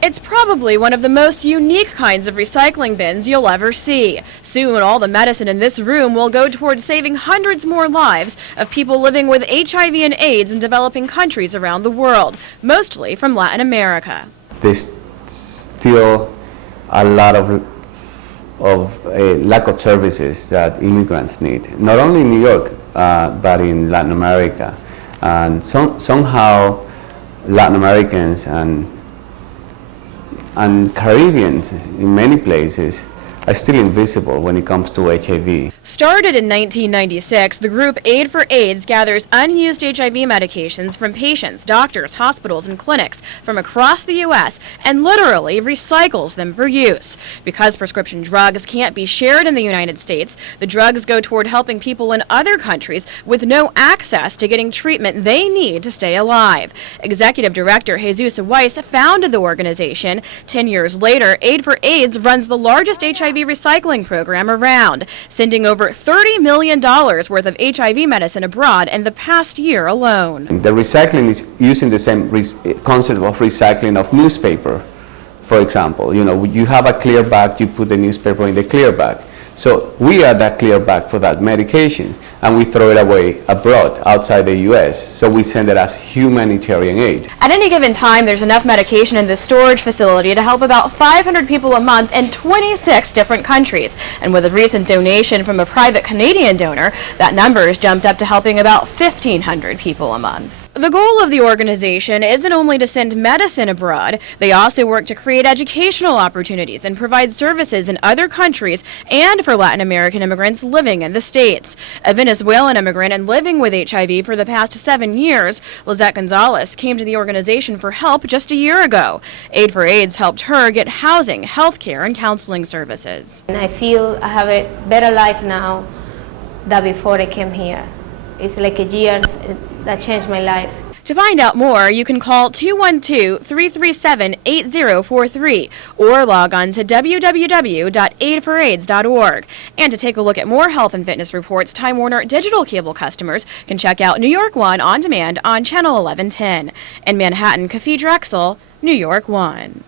It's probably one of the most unique kinds of recycling bins you'll ever see. Soon, all the medicine in this room will go towards saving hundreds more lives of people living with HIV and AIDS in developing countries around the world, mostly from Latin America. There's still a lot of lack of services that immigrants need, not only in New York, but in Latin America. And somehow Latin Americans and Caribbeans in many places are still invisible when it comes to HIV. Started in 1996, the group Aid for AIDS gathers unused HIV medications from patients, doctors, hospitals, and clinics from across the U.S. and literally recycles them for use. Because prescription drugs can't be shared in the United States, the drugs go toward helping people in other countries with no access to getting treatment they need to stay alive. Executive Director Jesus Weiss founded the organization. 10 years later, Aid for AIDS runs the largest HIV recycling program around, sending over $30 million worth of HIV medicine abroad in the past year alone. The recycling is using the same concept of recycling of newspaper, for example. You know, you have a clear bag, you put the newspaper in the clear bag. So we are that clear bag for that medication, and we throw it away abroad, outside the U.S., so we send it as humanitarian aid. At any given time, there's enough medication in this storage facility to help about 500 people a month in 26 different countries. And with a recent donation from a private Canadian donor, that number has jumped up to helping about 1,500 people a month. The goal of the organization isn't only to send medicine abroad, they also work to create educational opportunities and provide services in other countries and for Latin American immigrants living in the States. A Venezuelan immigrant and living with HIV for the past 7 years, Lizette Gonzalez came to the organization for help just a year ago. Aid for AIDS helped her get housing, health care, and counseling services. And I feel I have a better life now than before I came here. It's like a year that changed my life. To find out more, you can call 212-337-8043 or log on to www.aidforaids.org. And to take a look at more health and fitness reports, Time Warner digital cable customers can check out New York 1 on demand on Channel 1110. In Manhattan, Kafi Drexel, New York 1.